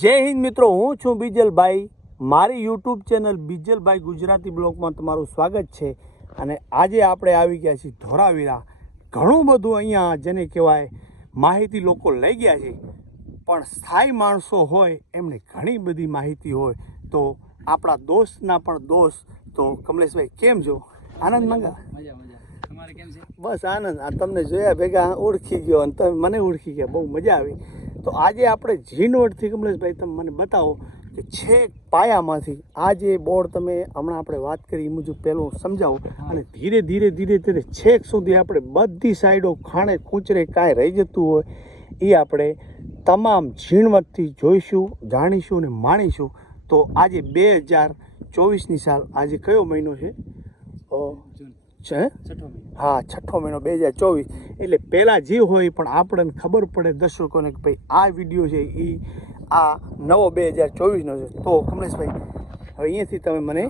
જય હિન્દ મિત્રો હું છું બીજલભાઈ. મારી યુટ્યુબ ચેનલ બીજલભાઈ ગુજરાતી બ્લોગમાં તમારું સ્વાગત છે. અને આજે આપણે આવી ગયા છીએ ધોરાવીરા. ઘણું બધું અહીંયા જેને કહેવાય માહિતી લોકો લઈ ગયા છે. પણ સ્થાયી માણસો હોય એમને ઘણી બધી માહિતી હોય. તો આપણા દોસ્તના પણ દોસ્ત. તો કમલેશભાઈ કેમ છો? આનંદ મંગા બસ આનંદ. આ તમને જોયા ભેગા ઓળખી ગયો અને તમે મને ઓળખી ગયા. બહુ મજા આવી. તો આજે આપણે ઝીણવટથી કમલેશભાઈ, તમે મને બતાવો કે છેક પાયામાંથી આ જે બોર્ડ તમે હમણાં આપણે વાત કરી એ મુજબ પહેલું સમજાવો અને ધીરે ધીરે ધીરે ધીરે છેક સુધી આપણે બધી સાઈડો ખાણે ખૂંચરે કાંઈ રહી જતું હોય એ આપણે તમામ ઝીણવટથી જોઈશું, જાણીશું અને માણીશું. તો આજે બે હજાર ચોવીસની સાલ, આજે કયો મહિનો છે? જૂન છે છઠ્ઠો મહિનો. હા છઠ્ઠો મહિનો બે હજાર ચોવીસ. એટલે પહેલાં જે હોય પણ આપણને ખબર પડે દર્શકોને કે ભાઈ આ વીડિયો છે એ આ નવો બે હજાર ચોવીસનો છે. તો કમલેશભાઈ હવે અહીંયાથી તમે મને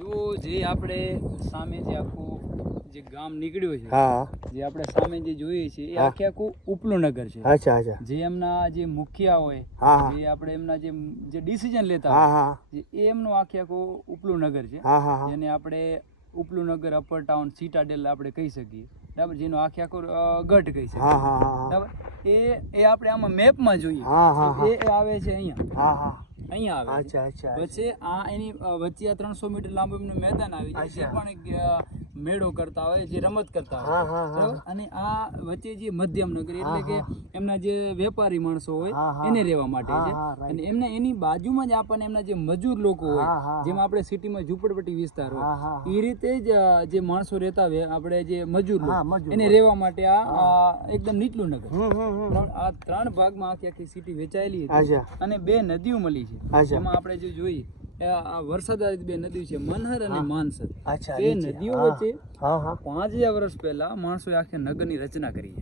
જો જે આપણે સામે જે આખું જે ગામ નીકળ્યું છે હા. જે આપણે સામે જે જોઈએ છે એ. આખે આખું ઉપલું નગર છે. અચ્છા અચ્છા. જે એમના જે મુખિયા હોય જે આપણે એમના જે જે ડિસિઝન લેતા હોય હા. જે એ એમનું આખે આખું ઉપલું નગર છે. હા હા હા. જેને આપણે ઉપલું નગર અપર ટાઉન સીટાડેલ આપણે કહી શકીએ. બરાબર? જેનો આખે આખો ગઢ કહી શકીએ. બરાબર? એ એ આપણે આમાં મેપમાં જોઈએ. એ આવે છે અહીંયા. હા હા. અહીંયા આવે છે. પછી આ એની વચ્ચે આ ત્રણસો મીટર લાંબુ મેદાન આવી જાય છે પણ મેળો કરતા હોય જે રમત કરતા હોય? અને આ વચ્ચે જે મધ્યમ નગરી એટલે કે એમના જે વેપારી માણસો હોય. એને રહેવા માટે છે. અને એમને એની બાજુમાં જ આપણને એમના જે મજૂર લોકો હોય જેમાં આપણે સિટીમાં ઝૂંપડપટ્ટી વિસ્તાર હોય એ રીતે જ જે માણસો રહેતા હોય આપણે જે મજૂર લોકો એને. રહેવા માટે આ એકદમ નીચલું નગર? આ ત્રણ ભાગમાં આખી આખી સિટી વેચાયેલી અને બે નદીઓ મળી છે. એમાં આપણે જે જોઈએ વરસાદ આધારિત બે નદીઓ છે મનહર અને માનસર બે. નદીઓ વચ્ચે પાંચ હજાર વર્ષ પહેલા માણસોએ આખે નગરની રચના કરી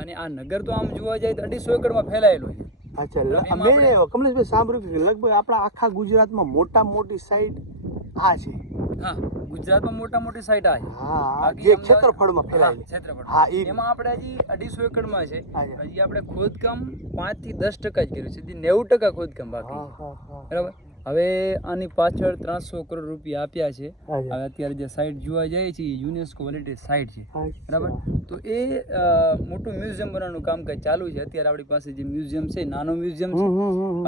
અને આ નગર તો આમ જોવા જાય તો અઢીસો એકડમાં ફેલાયેલું છે. અચ્છા મેં કમલેશભાઈ સાંભળ્યું કે લગભગ આપણા આખા ગુજરાતમાં મોટા મોટી સાઈડ આ છે. હા ગુજરાતમાં મોટા મોટી સાઈડ આ છે. હા જે ક્ષેત્રફળમાં ફેલાયેલી. ક્ષેત્રફળ. હા, એમાં આપણે હજી અઢીસો એકડમાં છે. હજી આપણે ખોદકામ પાંચથી દસ ટકા જ કર્યું છે. હજી નેવું ટકા ખોદકામ બાકી બરાબર? હવે આની પાછળ ત્રણસો કરોડ રૂપિયા આપ્યા છે. હવે અત્યારે જે સાઇટ જોવા જાય છે એ યુનેસ્કો વોલેટેડ સાઇટ છે. બરાબર? તો એ મોટું મ્યુઝિયમ બનાવવાનું કામકાજ ચાલુ છે. અત્યારે આપણી પાસે જે મ્યુઝિયમ છે નાનો મ્યુઝિયમ છે.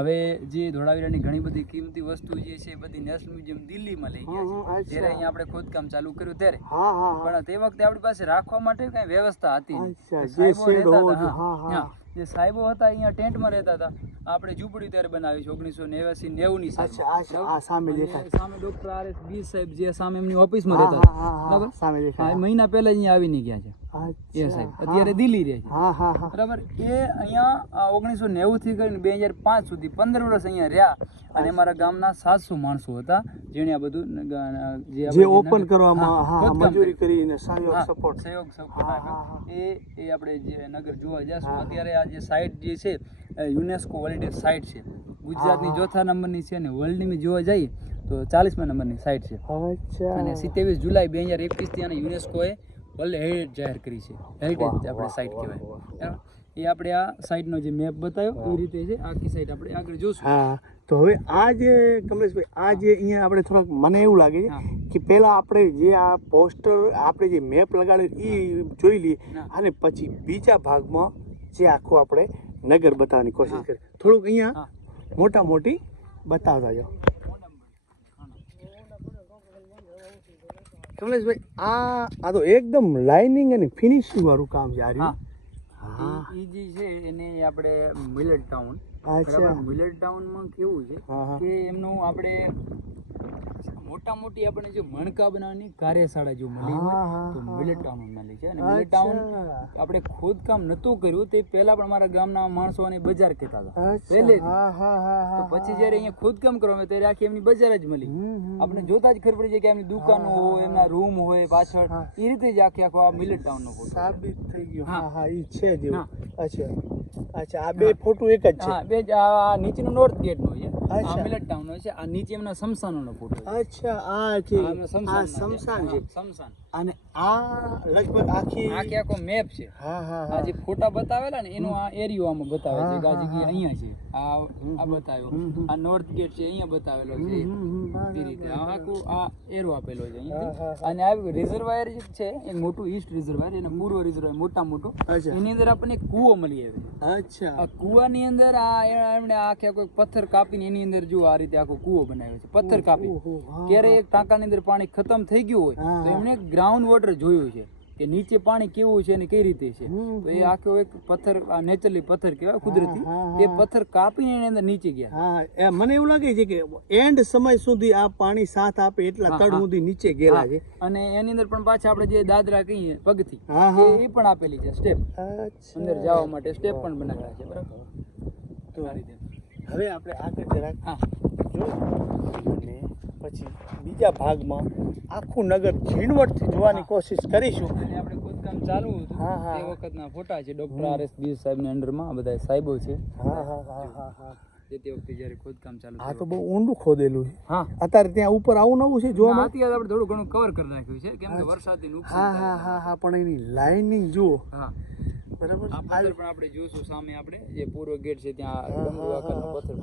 હવે જે ધોળાવીરાની ઘણી બધી કિંમતી વસ્તુ જે છે એ બધી નેશનલ મ્યુઝિયમ દિલ્હીમાં લઈ ગયા છે. જ્યારે અહીંયા આપણે ખોદકામ ચાલુ કર્યું ત્યારે. પણ તે વખતે આપણી પાસે રાખવા માટે કઈ વ્યવસ્થા હતી જે સાહેબો હતા, અહીંયા ટેન્ટમાં રહેતા હતા આપણે ઝૂંપડી ત્યારે બનાવી છે ઓગણીસો નેવ્યાસી નેવું ની અચ્છા અચ્છા આ સામે સામે ડોક્ટર આર એસ બી સાહેબ જે સામે એમની ઓફિસમાં રહેતા હતા. બરાબર? મહિના પહેલા જ અહીંયા આવીને ગયા છે. એ સાહેબ અત્યારે દિલ્હી રહે છે. હા હા હા. બરાબર એ અહીંયા ઓગણીસો નેવું થી કરીને બે હજાર પાંચ સુધી પંદર વર્ષ અહીંયા રહ્યા. અને અમારા ગામના સાતસો માણસો હતા જેણે આ બધું જે ઓપન કરવામાં મજૂરી કરીને સહયોગ સપોર્ટ સહયોગ. એ એ આપણે જે નગર જોવા જશું અત્યારે આ જે સાઇટ જે છે યુનેસ્કો વર્લ્ડ સાઇટ છે. ગુજરાતની. ચોથા નંબરની છે અને વર્લ્ડની જોવા જઈએ તો ચાલીસમા નંબરની સાઇટ છે. અને સિત્તેવીસ જુલાઈ બે હજાર એકવીસથી આને યુનેસ્કોએ વર્લ્ડ હેરિટેજ જાહેર કરી છે. હેરિટેજ આપણે સાઇટ કહેવાય. એ આપણે આ સાઇટનો જે મેપ બતાવ્યો એ રીતે છે. આખી સાઇટ આપણે આગળ જોશું. હા તો હવે આ જે કમલેશભાઈ આ જે અહીંયા આપણે થોડાક મને એવું લાગે છે કે પહેલાં આપણે જે આ પોસ્ટર આપણે જે મેપ લગાડ્યો એ જોઈ લઈએ. અને પછી બીજા ભાગમાં જે આખું આપણે નગર બતાવવાની કોશિશ. કરીએ. થોડુંક અહીંયા મોટા મોટી બતાવતા જાઓ. કમલેશભાઈ આ આ તો એકદમ લાઇનિંગ અને ફિનિશિંગ વાળું કામ છે આ હા. રહ્યું હા. ઈ જે છે એને આપણે મિલેટ ટાઉન અચ્છા. ટાઉનમાં કેવું છે. કે એમનું આપણે મોટા મોટી આપણે જે મણકા બનાવવાની કાર્યશાળા જો મળી હોય તો મિલેટ ટાઉન મળી છે. અને મિલેટ ટાઉન આપણે ખોદકામ નતું કર્યું તે પહેલા પણ મારા ગામના માણસો અને બજાર કહેતા હતા. હા તો પછી જ્યારે અહીંયા ખોદકામ કરવામાં ત્યારે આખી એમની બજાર જ મળી. આપણે જોતા જ ખબર પડી જાય કે એમની દુકાનો હોય એમના રૂમ હોય પાછળ. એ રીતે જ આખી આખો આ મિલેટ ટાઉનનો ફોટો. સાબિત થઈ ગયું. હા. હા એ છે જેવું. અચ્છા. અચ્છા આ બે ફોટો એક જ છે? હા બે આ નીચેનો નોર્થ ગેટ નો છે. આ. મિલેટ ટાઉન નો છે. આ નીચે એમના સમસાનો નો ફોટો અચ્છા આ છે આ શમશાન છે. સમસાન અને આ લગભગ આખી આ આખો મેપ છે. હા હા આ હા. જે ફોટા બતાવેલા ને એનો આ એરિયો આમાં બતાવે છે. કે અહીંયા છે. આ આ બતાવ્યો. આ નોર્થ ગેટ છે અહીંયા બતાવેલો છે. એ રીતે. આ આખું આ એરો આપેલો છે હા, હા, અહીંયાથી અને આ રિઝર્વાયર છે એક મોટું ઈસ્ટ રિઝર્વાયર એને પૂર્વ રિઝર્વાયર મોટા મોટું. એની અંદર આપણને એક કૂવો મળી આવે છે. અચ્છા. આ કૂવાની અંદર આ એમણે આખે કોઈ પથ્થર કાપીને એની અંદર જો આ રીતે આખો કૂવો બનાવ્યો છે. પથ્થર કાપી ક્યારે એક ટાંકાની અંદર પાણી ખતમ થઈ ગયું હોય તો એમણે ગ્રાઉન્ડ વોટર જોયું છે. કે નીચે પાણી કેવું છે અને કઈ રીતે છે? તો એ આખો એક પથ્થર આ નેચરલી પથ્થર કહેવાય કુદરતી. એ પથ્થર કાપીને એની અંદર નીચે ગયા. હા એ મને એવું લાગે છે કે એન્ડ સમય સુધી આ પાણી સાથ આપે એટલા તળ સુધી નીચે ગયેલા છે. અને એની અંદર પણ પાછા આપણે જે દાદરા કહીએ પગથી એ પણ આપેલી છે સ્ટેપ અંદર જવા માટે સ્ટેપ પણ બનાવેલા છે બરાબર? તો હવે આપણે આગળ જરાક હા. અને પછી બીજા ભાગમાં આખું નગર ઝીણવટથી જોવાની કોશિશ કરીશું. આપણે ખોદકામ ચાલુ હા, હા, એ વખતના ફોટા છે. ડોક્ટર આર એસ બીર સાહેબની અંડરમાં બધા સાહેબો છે. હા હા હા હા હા. જે વખતે જ્યારે ખોદકામ ચાલુ હા તો બહુ ઊંડું ખોદેલું છે. હા. અત્યારે ત્યાં ઉપર આવું નવું છે જોવા માટે આપણે થોડું ઘણું કવર કરી નાખ્યું છે. કેમ કે વરસાદથી નુકસાન હા હા હા હા પણ એની લાઇનિંગ જુઓ. હા. બરાબર? આ પથ્થર પણ આપણે જોશું સામે આપણે. જે પૂર્વ ગેટ છે ત્યાં પથ્થર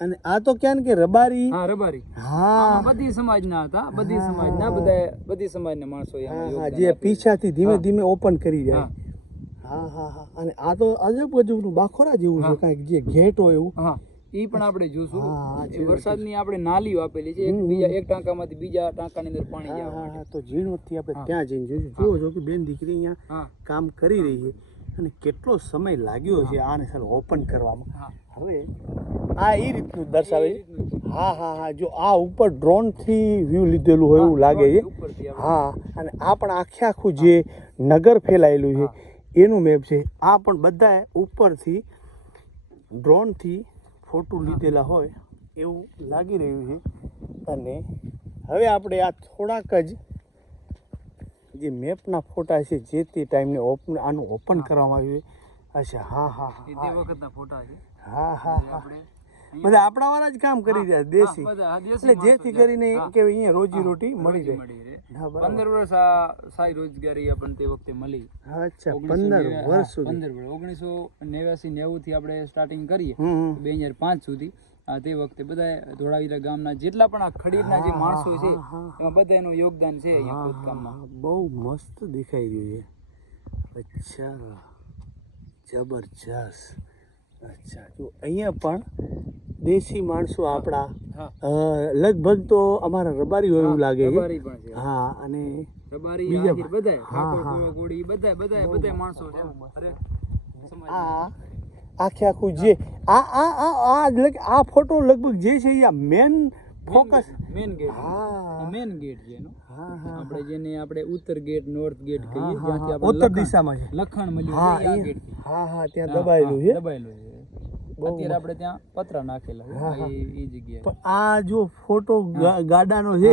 અને આ તો ક્યાં ને કે રબારી. હા રબારી. હા. બધી સમાજના હતા બધી સમાજના બધા બધી સમાજના માણસો હા હા જે પીછાથી ધીમે ધીમે ઓપન કરી જાય. હા. હા હા અને આ તો અજબ ગજબનું બાખોરા જેવું છે કાંઈક જે ઘેટ હોય એવું. હા. એ પણ આપણે જોશું. એ વરસાદની આપણે નાલીઓ આપેલી છે. એક બીજા એક ટાંકામાંથી બીજા ટાંકાની અંદર પાણી હા તો ઝીણવટથી આપણે. ત્યાં જઈને જોઈશું જુઓ જો કે બેન દીકરી અહીંયા કામ કરી રહી છે. અને કેટલો સમય લાગ્યો છે આને સર ઓપન કરવામાં? હવે આ એ રીતનું દર્શાવે છે. હા હા હા જો આ ઉપર ડ્રોનથી વ્યૂ લીધેલું હોય એવું લાગે છે. હા અને આ પણ આખે આખું જે નગર ફેલાયેલું છે એનું મેપ છે. આ પણ બધા ઉપરથી ડ્રોનથી ફોટો લીધેલા હોય એવું લાગી રહ્યું છે. અને હવે આપણે આ થોડાક જ જે મેપના ફોટા છે જે તે ટાઈમને ઓપન આનું ઓપન કરવામાં આવ્યું છે. અચ્છા હા હા હા. તે વખતના ફોટા છે. હા હા હા. બધા આપણા વાળા જ કામ કરી રહ્યા દેશી. એટલે જેથી કરીને. કે અહીંયા રોજી રોટી મળી જાય. પંદર વર્ષ આ સારી રોજગારી આપણને તે વખતે મળી. અચ્છા પંદર વર્ષ સુધી. પંદર વર્ષ. ઓગણીસો નેવ્યાસી નેવું થી આપણે સ્ટાર્ટિંગ કરીએ. બે હજાર પાંચ સુધી. તે વખતે બધા ધોળાવીરા ગામના જેટલા પણ આ ખડીરના જે માણસો છે એમાં બધા એનું યોગદાન છે અહીંયા ખોદકામમાં. બહુ મસ્ત દેખાઈ રહ્યું છે. અચ્છા જબરજસ્ત. અચ્છા જો અહીંયા પણ દેશી માણસો આપણા લગભગ તો અમારા રબારી હોય એવું લાગે છે. રબારી હા અને રબારી બધા બધા બધાય બધાય માણસો છે. આ આખે આખું જે આ આ આ આ આ ફોટો લગભગ જે છે એ મેન ફોકસ મેન ગેટ હા. મેન ગેટ છે એનો. હા હા આપણે જેને આપણે ઉત્તર ગેટ નોર્થ ગેટ કહીએ ત્યાંથી આપણે ઉત્તર દિશામાં છે. લખણ મળ્યું હા આ ગેટ હા હા ત્યાં દબાયેલું છે. દબાયેલું છે. અત્યારે આપણે ત્યાં પતરા નાખેલા. એ જગ્યાએ. આ જો ફોટો ગાડાનો છે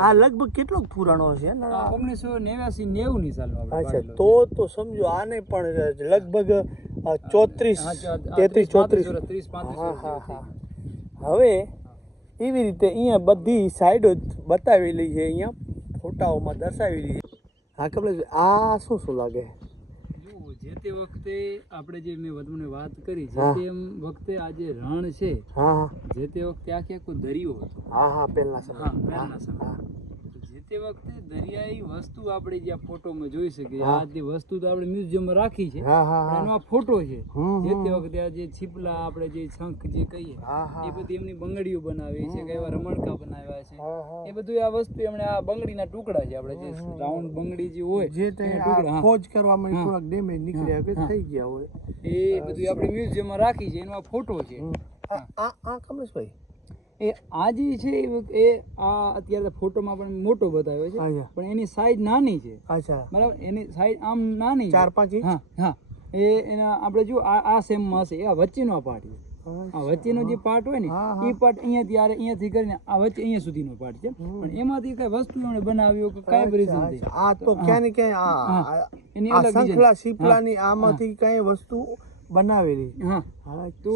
આ લગભગ કેટલો પુરાણો છે ઓગણીસો નેવ્યાસી નેવું ની સાલમાં અચ્છા તો તો સમજો આને પણ લગભગ ચોત્રીસ. હા, તેત્રીસ ચોત્રીસ. હા હા હા. હવે એવી રીતે અહીંયા બધી સાઈડો બતાવેલી છે અહીંયા ફોટાઓમાં દર્શાવેલી છે. હા ખબર આ શું શું લાગે? જે તે વખતે આપણે જે મેં તમને વાત કરી જે હા. તે વખતે આ જે રણ છે હા હા. જે તે વખતે આખે આખો દરિયો હતો. હા હા પહેલા હા સમય પહેલાના સમયમાં. તો જે તે વખતે દરિયાઈ વસ્તુ આપણે જે ફોટોમાં જોઈ શકીએ આ જે વસ્તુ તો આપણે મ્યુઝિયમમાં રાખી છે એનો આ ફોટો છે જે તે વખતે આ જે છીપલા આપણે જે શંખ જે કહીએ એ બધી એમની બંગડીઓ બનાવી છે કે એવા રમણકા બનાવ્યા છે. એ બધું આ વસ્તુ એમણે આ બંગડીના ટુકડા છે આપણે જે રાઉન્ડ બંગડી જે હોય જે તે ટુકડા. ખોજ કરવામાં હા. થોડાક ડેમેજ નીકળ્યા કે થઈ ગયા હોય. એ બધું આપણે મ્યુઝિયમમાં રાખી છે એનો આ ફોટો છે. આ આ આ કમલેશભાઈ એ આ જે છે એ આ અત્યારે ફોટોમાં પણ મોટો બતાવ્યો છે. પણ એની સાઈઝ નાની છે. અચ્છા. બરાબર? એની સાઈઝ આમ નાની ચાર પાંચ હા હા. એ એના આપણે જો આ આ સેમમાં હશે. આ વચ્ચેનો પાર્ટ છે. આ વચ્ચેનો જે પાર્ટ હોય ને. એ પાર્ટ અહીંયા ત્યારે અહીંયાથી કરીને આ વચ્ચે અહીંયા સુધીનો પાર્ટ છે. પણ એમાંથી કઈ વસ્તુ એમણે બનાવ્યો કે કઈ રીઝન. આ તો ક્યાં ને ક્યાં. એની શીપલાની આમાંથી કઈ વસ્તુ બનાવેલી. હા. હા, તો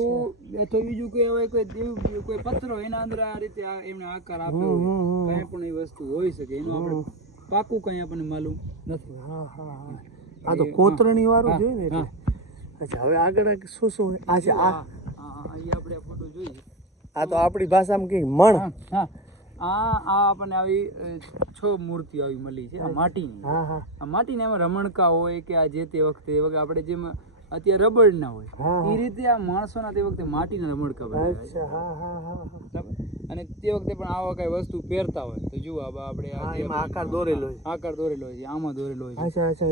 બીજું કોઈ હવે કોઈ દેવ કોઈ પથ્થરો એના અંદર આ રીતે આ એમણે આકાર આપ્યો. હોય. કઈ પણ એ વસ્તુ હોઈ શકે. એનું આપણે પાકું કંઈ આપણને માલુમ નથી. હા હા હા. આ તો કોતરણી વાળું જોઈએ ને એટલે. અચ્છા હવે આગળ શું શું આ છે આ આપણે ફોટો જોઈએ. આ તો આપણી ભાષામાં કઈ મણ. હા આ આ આપણને આવી છ મૂર્તિ આવી મળી છે. આ માટીની. આ માટીને એમાં રમણકા હોય કે આ જે તે વખતે વખતે આપણે જેમ અત્યારે રબડ ના હોય. એ રીતે આ માણસોના તે વખતે માટીના રમડ. બરાબર? અને તે વખતે પણ આવા કઈ વસ્તુ પહેરતા હોય. તો જુઓ આ આપણે આ હા જે એમાં આપણે- આકાર દોરેલો હોય. આકાર દોરેલો હોય છે આમાં દોરેલો હોય અચ્છા અચ્છા.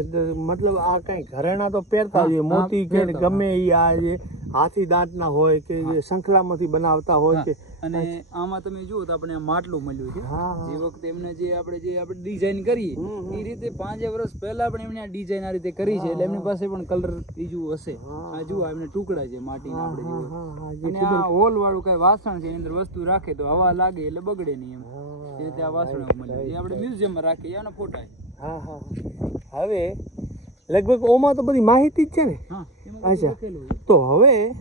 મતલબ આ કઈ ઘરેણા તો પહેરતા હોય મોતી કે ગમે એ આ હાથી દાંતના હોય કે જે શંખલામાંથી બનાવતા હોય કે અને આમાં તમે જુઓ તો આપણે માટલું મળ્યું છે. જે વખતે એમને જે આપણે જે આપણે ડિઝાઇન હમ. એ રીતે પાંચ વર્ષ પહેલા પણ એમને આ ડિઝાઇન આ રીતે કરી છે એટલે એમની પાસે પણ કલર બીજું હશે. આ જુઓ એમને ટુકડા છે માટીના હા, આપણે જુઓ. અને આ હોલ વાળું કઈ વાસણ છે એની અંદર વસ્તુ રાખે તો હવા લાગે એટલે બગડે નહીં એમ. એ રીતે આ વાસણ મળ્યું. મળે એ આપણે મ્યુઝિયમમાં રાખીએ એના ફોટા હા હા. હવે લગભગ ઓમાં તો બધી માહિતી જ છે ને? હા. અચ્છા. તો હવે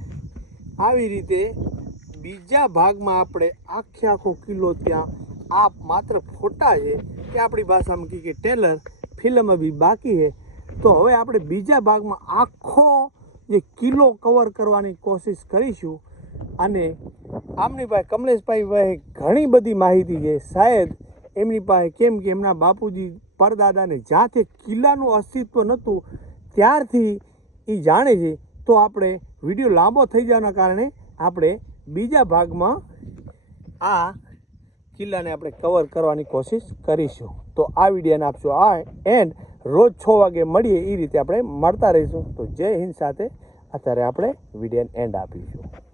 આવી રીતે બીજા ભાગમાં આપણે આખે આખો કિલ્લો ત્યાં આ માત્ર ફોટા છે કે આપણી ભાષામાં કહીએ કે ટેલર, ફિલ્મ બી બાકી છે. તો હવે આપણે બીજા ભાગમાં આખો જે કિલ્લો કવર કરવાની કોશિશ કરીશું. અને આમની પાસે કમલેશભાઈ પાસે ઘણી બધી માહિતી છે. શાયદ એમની પાસે કેમ કે એમના બાપુજી પરદાદાને જ્યાંથી કિલ્લાનું અસ્તિત્વ નહોતું. ત્યારથી એ જાણે છે, તો આપણે વીડિયો લાંબો થઈ જવાના કારણે આપણે બીજા ભાગમાં આ કિલ્લાને આપણે કવર કરવાની કોશિશ કરીશું. તો આ વિડીયોને આપશું આ એન્ડ રોજ છ વાગે મળીએ એ રીતે આપણે મળતા રહીશું. તો જય હિન્દ સાથે અત્યારે આપણે વિડીયોને એન્ડ આપીશું.